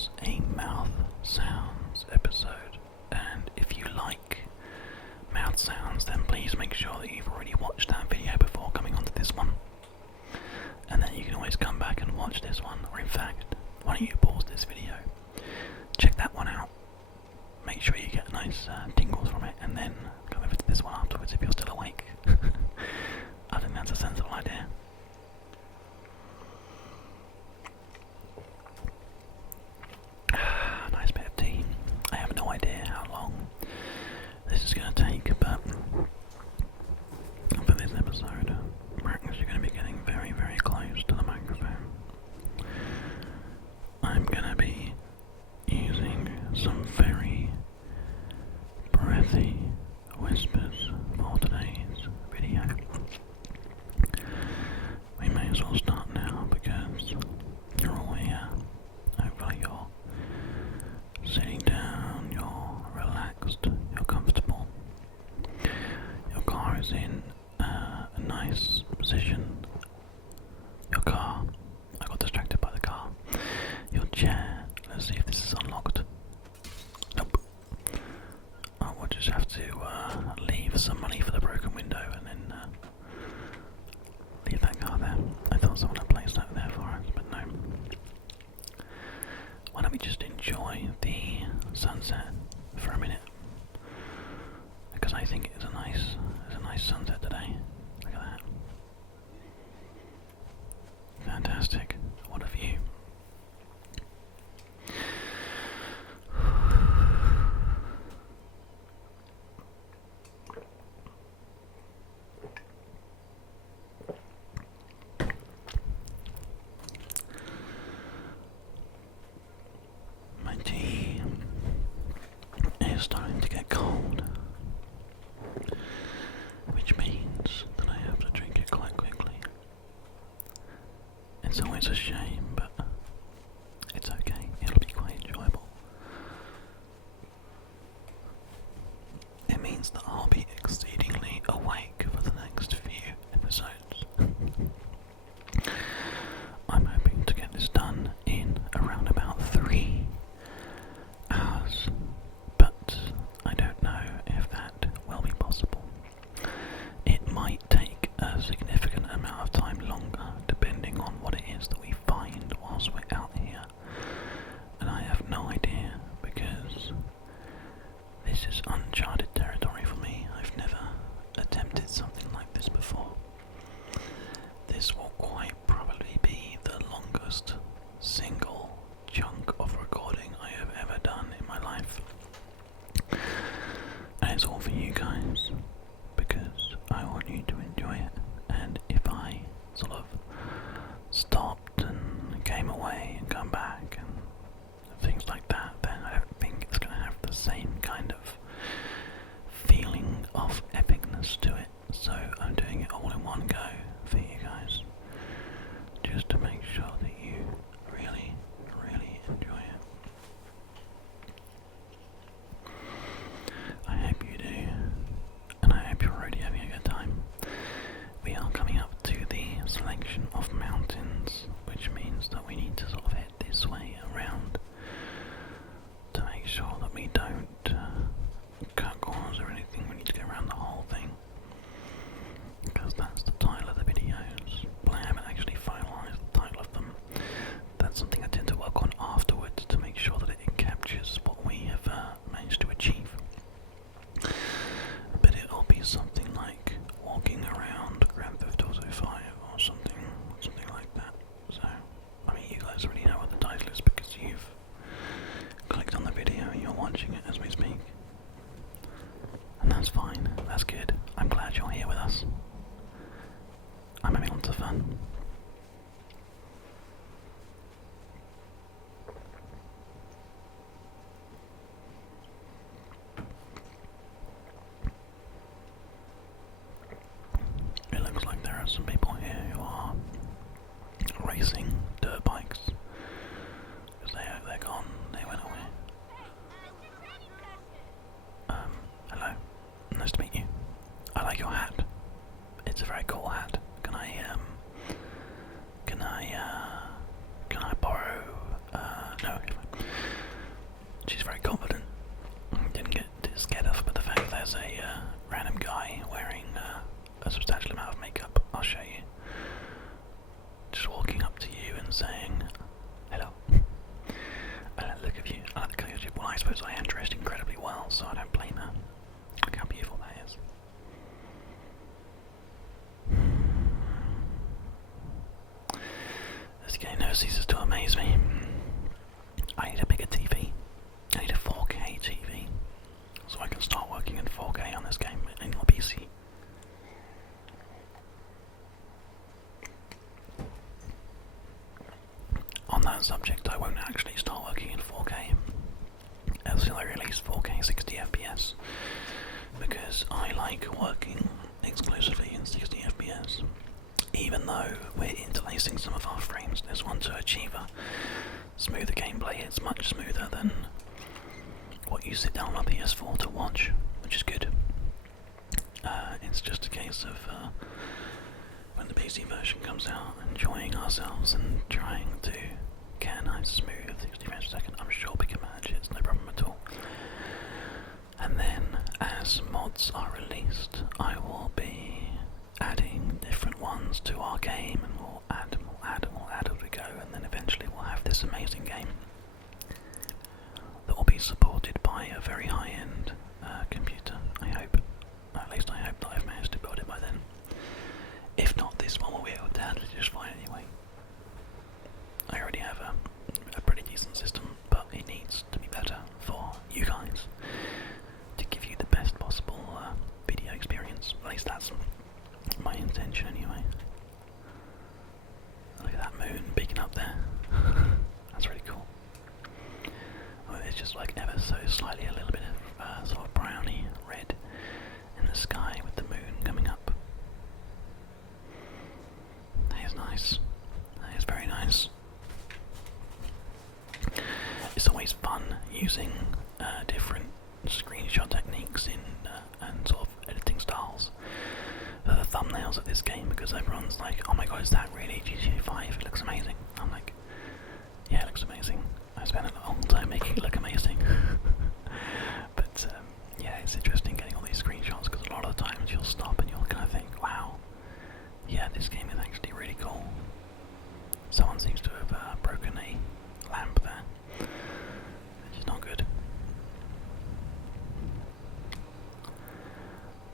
was a mouth sounds episode, and if you like mouth sounds, then please make sure that you've already watched that video before coming onto this one, and then you can always come back and watch this one, or in fact, why don't you pause this video, check that one out, make sure you get nice tingles from it, and then come over to this one afterwards if you're still awake. I think that's a sensible idea. Nice bit of tea. I have no idea how long this is going to take, but for this episode, we're actually going to be getting very, very close to the microphone. I'm going to be using some very breathy whispers for today's video. We may as well start now because you're all here. Hopefully you're sitting down, you're relaxed, you're comfortable. Your car is in a nice position. Your car, I got distracted by the car. Your chair, let's see if this is unlocked. Nope. Oh, we'll just have to leave some money for the broken window and then leave that car there. I thought someone had placed that there for us, but no. Why don't we just enjoy the sunset for a minute? Because I think it's a nice sunset today. Look at that. Fantastic. What a view. My tea is starting to get cold, which means that I have to drink it quite quickly. It's always a shame, but it's okay, it'll be quite enjoyable. It means that I'll be exceedingly awake for the next few episodes. I'm hoping to get this done in around about 3 hours, but I don't know if that will be possible. It might take a significant amount of time longer depending on what it is that we find whilst we're out here, and I have no idea because this is uncharted territory for me. I've never attempted something like this before. This will quite probably be the longest single chunk of recording I have ever done in my life. And it's all for you guys, because I want you to enjoy it. And if I sort of stopped and came away and come back and things like that, then I don't think it's going to have the same kind of feeling of epicness to it. So I'm doing it all in one go for you guys, just to make sure that you really, really enjoy it. I hope you do, and I hope you're already having a good time. We are coming up to the selection of mountains, which means that we need to sort of head this way around to make sure that we don't cut corners or anything. We need to go around the whole thing, because that's the title of the videos, but I haven't actually finalised the title of them. That's something I tend to work on afterwards to make sure that it captures what we have managed to achieve. But it'll be something like walking around Grand Theft Auto 5 or something like that. So, I mean, you guys already know what the title is because you've clicked on the video and you're watching it as we speak. And that's fine, that's good. I'm glad you're here with us. I'm having lots of fun. It looks like there are some people here who are racing dirt bikes, because they're gone, they went away. Hello, nice to meet you. I like your hat. It's a very cool hat. Can I borrow? No, okay, fine. a substantial amount of makeup. I'll show you. Just walking up to you and saying, hello. I like the look of you. I like the colour of you. Well, I suppose I am dressed incredibly well, so I don't blame her. Look how beautiful that is. This game never ceases to amaze me. I need a bigger TV. I need a 4K TV, so I can start working in 4K on this game in my PC. On that subject, I won't actually start working in 4K until I release 4K 60 FPS, because I like working exclusively in 60 FPS. Even though we're interlacing some of our frames, there's one to achieve a smoother gameplay. It's much smoother than what you sit down on a PS4 to watch, which is good. It's just a case of when the PC version comes out, enjoying ourselves and trying to get a nice smooth 60 frames per second. I'm sure we can manage it, it's no problem at all. And then, as mods are released, I will be adding different ones to our game, and we'll add as we go, and then eventually we'll have this amazing game that will be supported by a very high-end computer, I hope. At least I hope that I've managed to build it by then. If not, this one will be able to handle it just fine anyway. I already have a pretty decent system, but it needs to be better for you guys, to give you the best possible video experience. At least that's my intention anyway. Look at that moon peeking up there. That's really cool. Oh, it's just like ever so slightly a little bit of sort of browny red in the sky with the moon coming up. That is nice. That is very nice. It's always fun using different screenshot techniques and sort of editing styles for the thumbnails of this game, because everyone's like, oh my god, is that really GTA 5? It looks amazing. I'm like, yeah, it looks amazing. I spent a long time making it look amazing. But yeah, it's interesting getting all these screenshots, because a lot of the times you'll stop and you'll kind of think, wow, yeah, this game is actually really cool. Someone seems to have broken a lamp there, which is not good.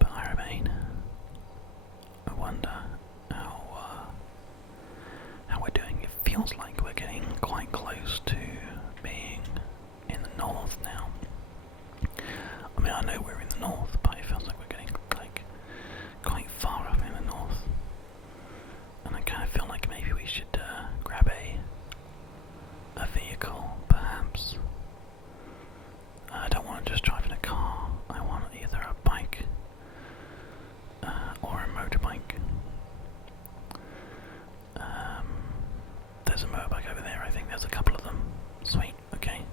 But I remain. I wonder how we're doing. It feels like we're getting quite close to being in the north now. I mean, I know we're in the north, but it feels like we're getting like quite far up in the north. And I kind of feel like maybe we should grab a vehicle, perhaps. I don't want to just drive in a car. I want either a bike or a motorbike. There's a motorbike over there. I think there's a couple of them. Sweet. Okay.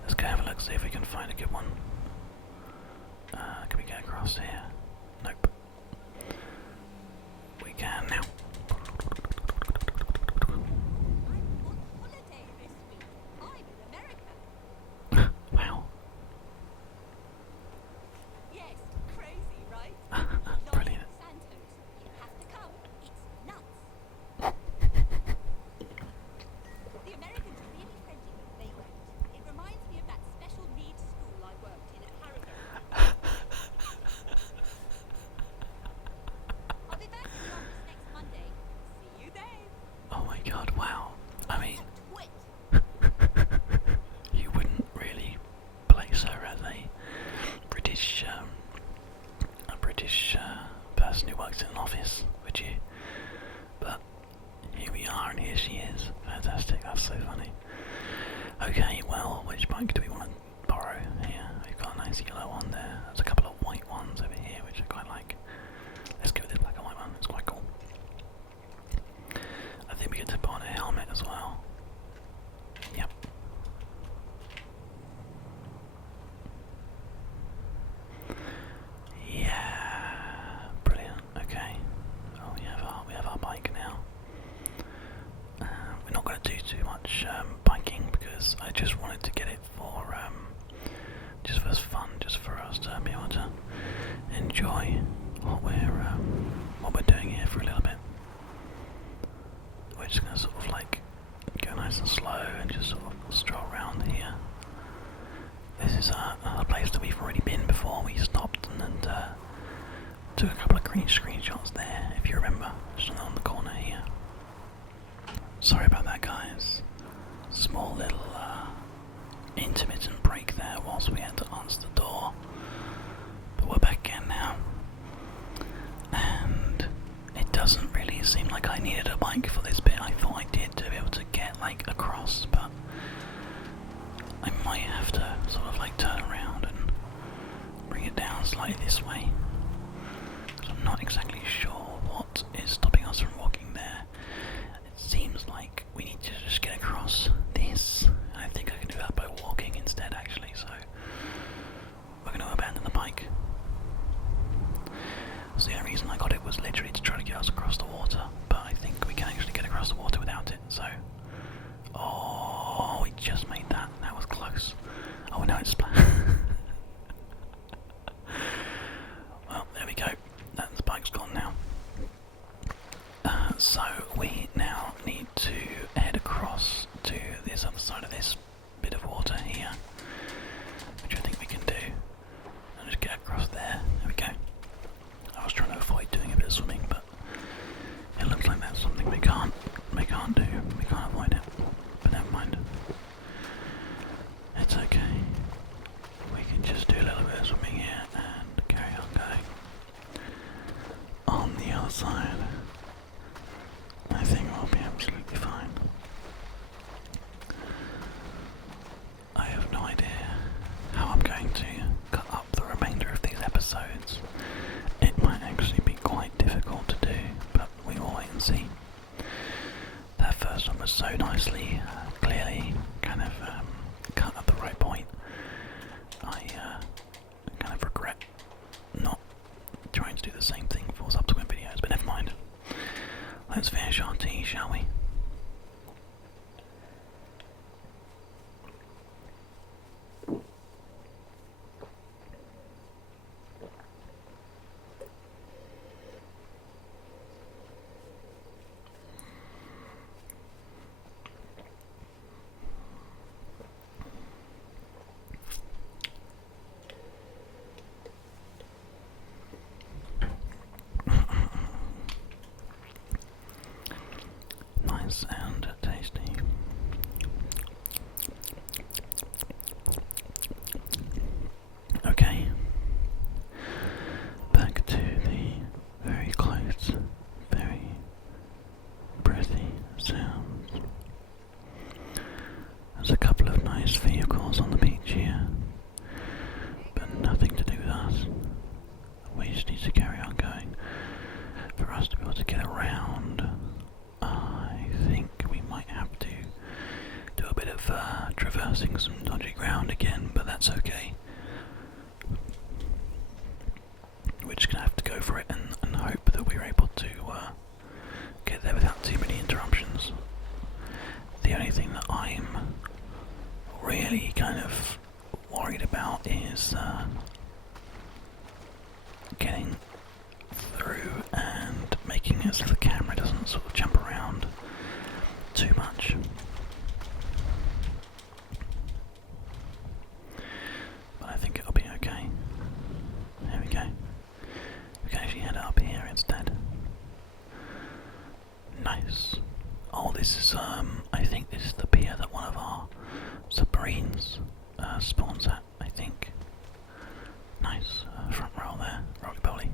Let's go have a look, see if we can find a good one. Can we get across here? Nope. We can now. Wow. Yes, crazy, right? Brilliant. Los Santos. You have to come. It's nuts. The Americans are really friendly when they went. It reminds me of that special needs school I worked in at Harrogate. I'll be back in the office next Monday. See you then. Oh my god, wow. I mean, Quit. you wouldn't really place her as a British person who works in an office, would you? But here we are, and here she is. Fantastic, that's so funny. Okay, well, which bike do we want to borrow here? We've got a nice yellow one there. There's a couple of white ones over here, which I quite like. Let's go with this black and white one, it's quite cool. I think we get to put on a helmet as well. Yep. Yeah, brilliant. Okay, well, we have our bike now. We're not going to do too much biking, because I just wanted to get it for just for fun, just for it seemed like I needed a bike for this bit. I thought I did to be able to get like across, but I might have to sort of like turn around and bring it down slightly this way. So I'm not exactly sure what is stopping us from walking there. It seems like we need to just get across this. I think I can do that by walking instead actually, so we're going to abandon the bike. So the only reason I got it was literally to try to get us across the water, but I think we can actually get across the water without it, so... Oh, we just made that. That was close. Oh, now it's splat. Well, there we go. The bike's gone now. So we now need to head across to this other side of this bit of water here, which I think we can do. And just get across there. There we go. I was trying to avoid doing a bit of swimming, but it looks like that's something we can't do. We can't avoid it. But never mind. It's okay. We can just do a little bit of swimming here and carry on going. On the other side, I think we'll be absolutely fine. I have no idea how I'm going to cut up the remainder of these episodes. It might actually be quite difficult to do, but we will wait and see. That first one was so nicely, clearly kind of cut at the right point. I kind of regret not trying to do the same thing for subsequent videos, but never mind. Let's finish our tea, shall we? Nice and tasty. Okay, back to the very close, very breathy sounds. There's a couple of nice vehicles on the beach here, but nothing to do with us. We just need to carry on going. For us to be able to get around, I think we might have to do a bit of traversing some dodgy ground again, but that's okay. We're just going to have to go for it and hope that we're able to get there without too many interruptions. The only thing that I'm really kind of worried about is getting through and making it so the camera doesn't sort of jump around too much. But I think it'll be okay. There we go. We can actually head up here instead. Nice. Oh, this is I think this is the pier that one of our submarines spawns at, I think. Nice. Front row there. Roly-poly.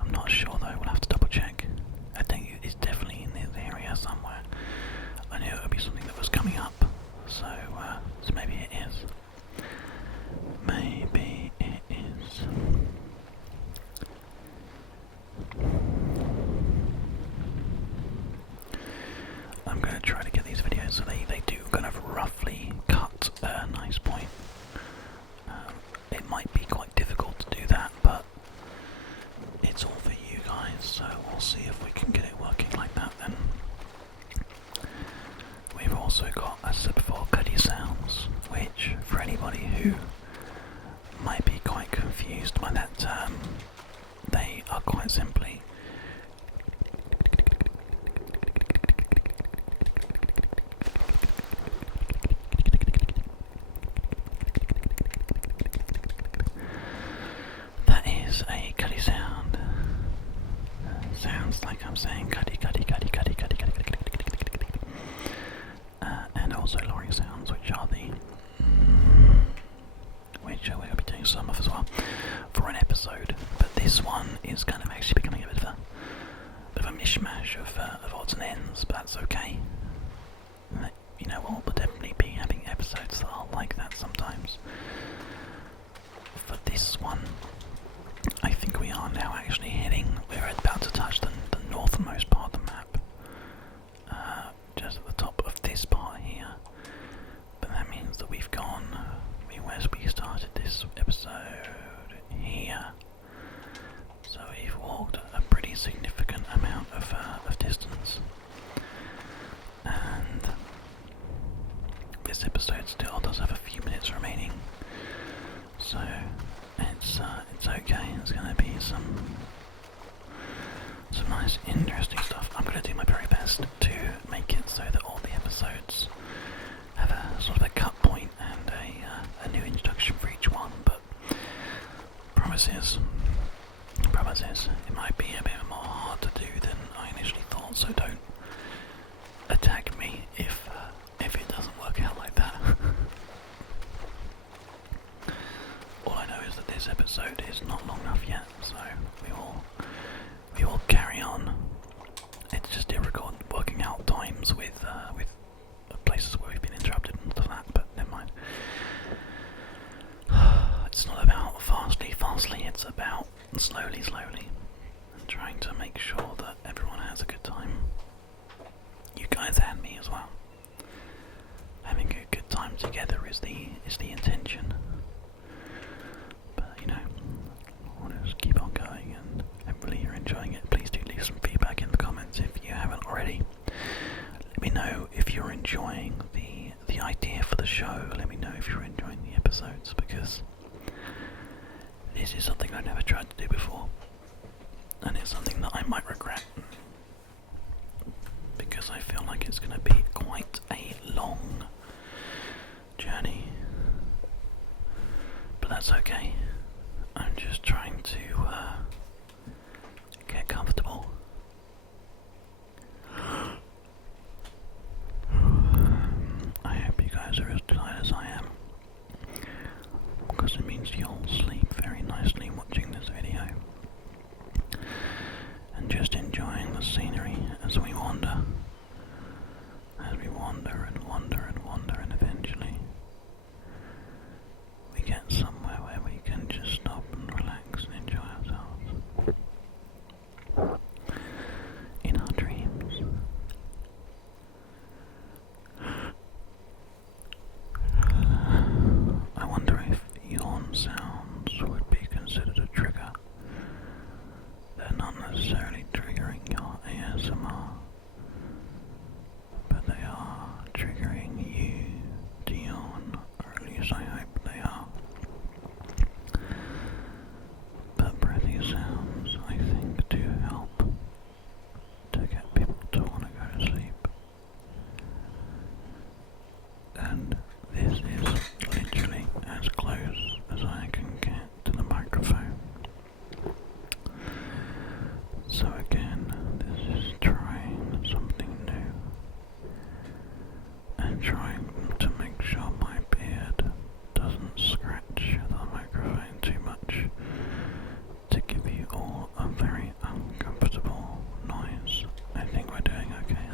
I'm not sure though, we'll have to double check. I think it's definitely in the area somewhere. I knew it would be something that was coming up, so maybe it is. Maybe it is. I'm going to try to get these videos so they do kind of roughly cut a nice point. It might be quite difficult to do that, but it's all for you guys, so we'll see if we can get it working like that then. We've also got, as I said before, cuddy sounds, which for anybody who might be quite confused by that term, they are quite simply a cuddy sound. Sounds like I'm saying cuddy, cuddy, cuddy, cuddy, cuddy, cuddy, cuddy, cuddy, cuddy, cuddy, cuddy. And also lorry sounds, which are the which we're going to be doing some of as well for an episode. But this one is kind of actually becoming a bit of mishmash of odds and ends, but that's okay. You know, we'll definitely be having episodes that are like that sometimes. For this one, I think we are now actually we're about to touch the northernmost part of the map. Just at the top of this part here. But that means that we started this episode here. So we've walked a pretty significant amount of distance. And this episode still does have a few minutes remaining. So it's okay. It's going to be some nice interesting stuff. I'm going to do my very best to make it so that all the episodes have a sort of a cut point and a new introduction for each one, but promises, it might be a bit more hard to do than I initially thought, so don't attack me if it doesn't work out like that. All I know is that this episode is not long enough yet, so we will carry on. It's just difficult working out times with places where we've been interrupted and stuff like that, but never mind. It's not about fastly, it's about slowly, and trying to make sure that everyone has a good time. You guys and me as well. Having a good time together is the intention. But you know, I want to just keep on going, and hopefully you're enjoying it. Please do leave some feedback in the comments if you haven't already. Let me know if you're enjoying the idea for the show. Let me know if you're enjoying the episodes, because this is something I've never tried to do before, and it's something that I might regret, because I feel like it's going to be quite a long journey. But that's okay. I'm just trying to get comfortable. I hope you guys are as tired as I am, because it means you'll sleep very nicely watching this video and just enjoying the scenery as we wander and eventually we get somewhere where we can just stop and relax and enjoy ourselves in our dreams. I wonder if yawn sounds would be considered a trigger. They're not necessarily triggering your ASMR, but they are triggering you to yawn, or at least I hope they are. But breathy sounds, I think, do help to get people to want to go to sleep. And this is literally as close as I can get to the microphone. So again, this is trying something new and trying to make sure my beard doesn't scratch the microphone too much to give you all a very uncomfortable noise. I think we're doing okay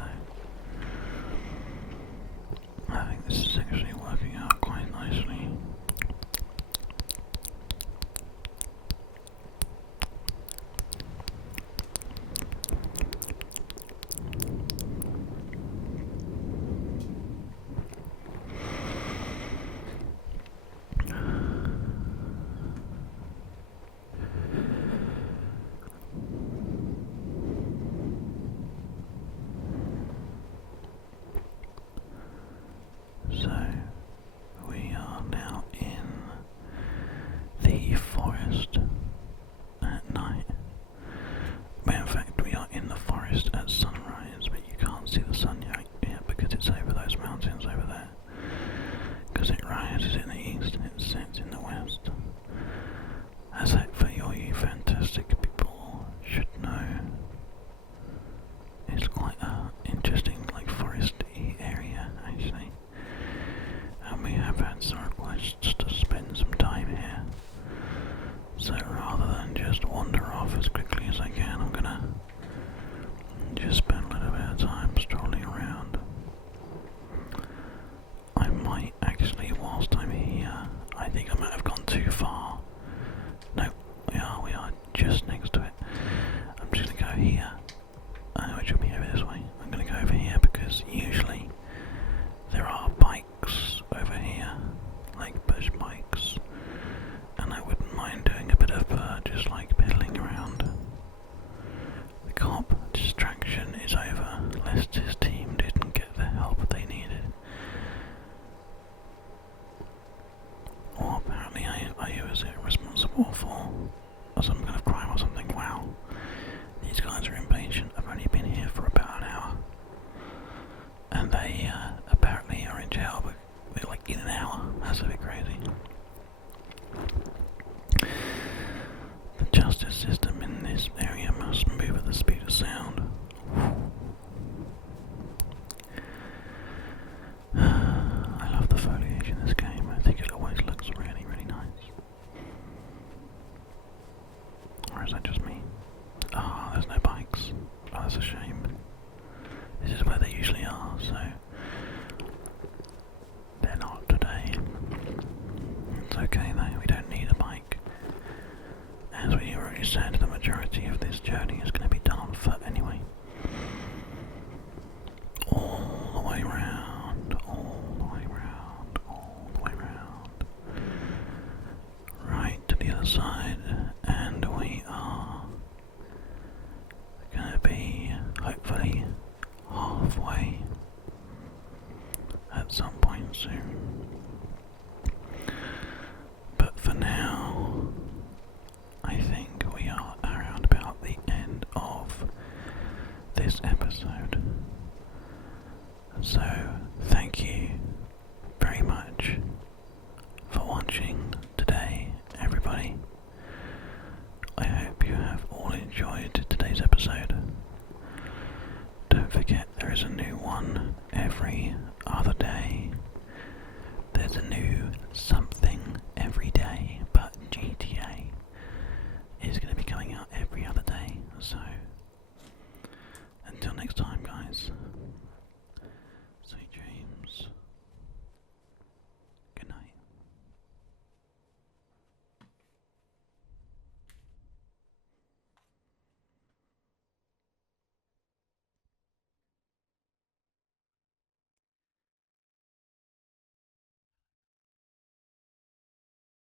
though. I think this is actually working out quite nicely. So, we are now in the forest at night. Well, in fact, we are in the forest at sunrise, but you can't see the sun yet because it's over those mountains over there. Because it rises in the east and it sets in the west. As that for you fantastic people should know, it's quite an interesting, like, foresty area actually. And we have had some requests to spend some time here. So rather than just wander off as quickly as I can, I'm gonna here. Which will be over this way. I'm going to go over here because usually there are bikes over here, like push bikes, and I wouldn't mind doing a bit of just like piddling around. The cop distraction is over, lest his team didn't get the help they needed. Or apparently I was responsible for some kind of crime or something. Wow. These guys are impatient. I've only been here for about an hour. And they apparently are in jail, but they're like in an hour. That's a bit crazy. The justice system in this area must move at the speed of sound. I love the foliage in this game. I think it always looks really, really nice. Or is that just me? Ah, there's no bikes. Oh, that's a shame. This is where they usually are, so they're not today. It's okay though, we don't need a bike. As we already said, the majority of this journey is going to be done on foot anyway. All the way round, all the way round, all the way round. Right to the other side, and we are going to be, hopefully, halfway at some point soon. But for now, I think we are around about the end of this episode. So, thank you very much for watching today, everybody. I hope you have all enjoyed today's episode. Don't forget there is a new one every